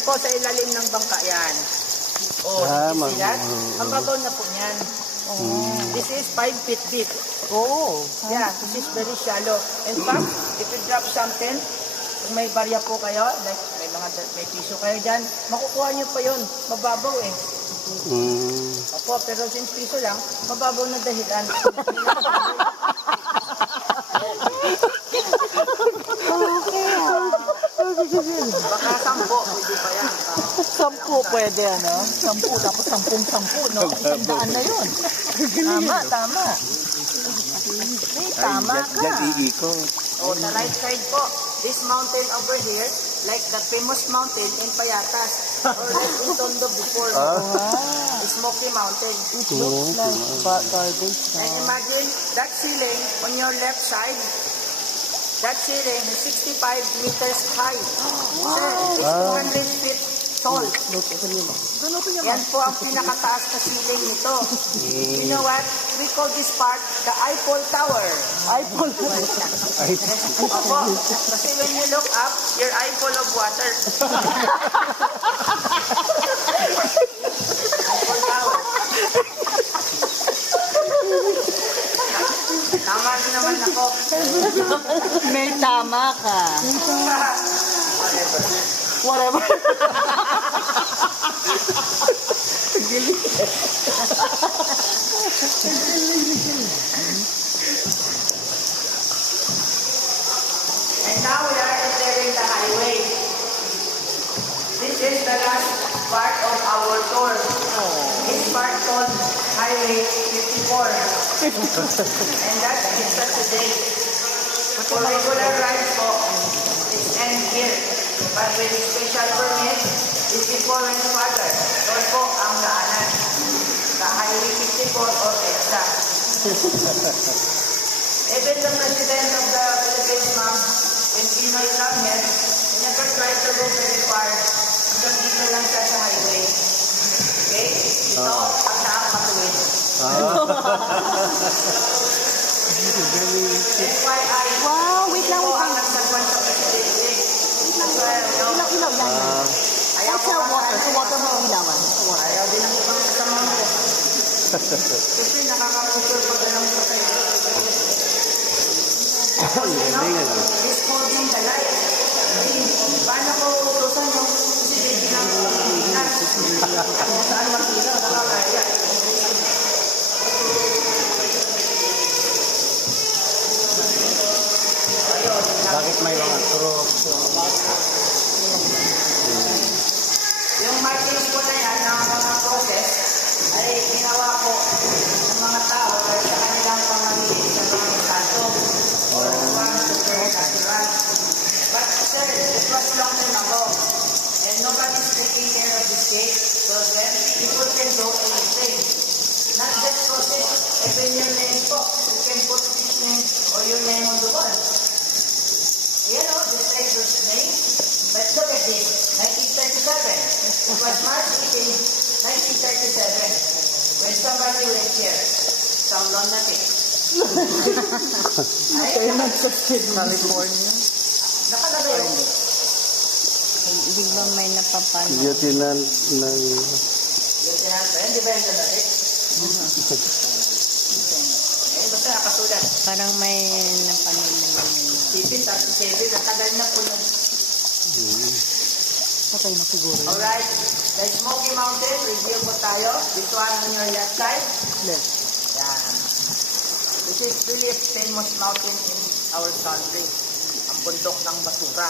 Po sa ilalim ng bangka yan. Oh, see that? Ang babaw na po yan. This is 5 feet deep. Oh. Yeah, this is very shallow. In fact, if you drop something, kung may barya po kayo, like may piso kayo dyan, makukuha nyo pa yun. Mababaw eh. Opo, pero since piso lang, mababaw na dahilan. Baka 10, pwede pa yan. 10 pwede, ano? 10, tapos 10, no? 100 na yun. Tama. Tama ka. Diyan iikot. Oh, the right side po. This mountain over here, like the famous mountain in Payatas, or like in Tondo before. Smoky Mountain. It looks like garbage. And imagine that ceiling on your left side. That ceiling is 65 meters high. Sir, it's 200 feet tall. Yan po ang pinakataas na ceiling nito. You know what? We call this part the Eiffel Tower. Eiffel Tower. Opo, kasi when you look up, your eye full of water. Eiffel Tower. Tama rin naman ako. May tama ka. Whatever. And now we are entering the highway. This is the last part of our tour. This part called Highway 54. And that's it for today. For regular rides po, it's end here. But with special permit, it's before and further. Doon po ang daanan. The Highway 54 or EDSA. Even the President of the Philippines, ma'am, when Pinoy come here, he never tried to go very far. Hanggang dito lang siya sa highway. Okay? Ito, ang daang matuwid. FYI, Wow, wait lang. ito ang nagsagwan sa Presidente. Ilaw lang. Ayaw Sa water. Sa water mo ilawan. Ayaw din ang ibang kasama mo. Kasi nakakapusul pag alam sa kayo. It's holding the light. Paano ko utusan yung presidente ng Pilipinas? Saan makita? Nakakaya. Bakit may mga truck? Yung markings ko na yan, ng mga process, ay ginawa ko ng mga tao dahil sa kanilang pamamili sa mga santo. Supernatural. But sir, it was long time ago. And nobody's taking care of this case. So then, people can do anything. Not just process, even your name po. You can put this name or your name on the wall. You know, just like those names. But look at this, 1937. It was March 18, 1937. When somebody went here, some lunatic. California. Nakalagay yun. Biglang may napapano. Lieutenant ng... Hindi ba yung lunatic? Eh, basta nakasulat. Parang may napano naman. 1737, natagal na po yun. Patay na siguro. Alright, the Smoky Mountain, review po tayo. This one on your left side. Left. Yan. This is really a famous mountain in our country. Ang bundok ng basura.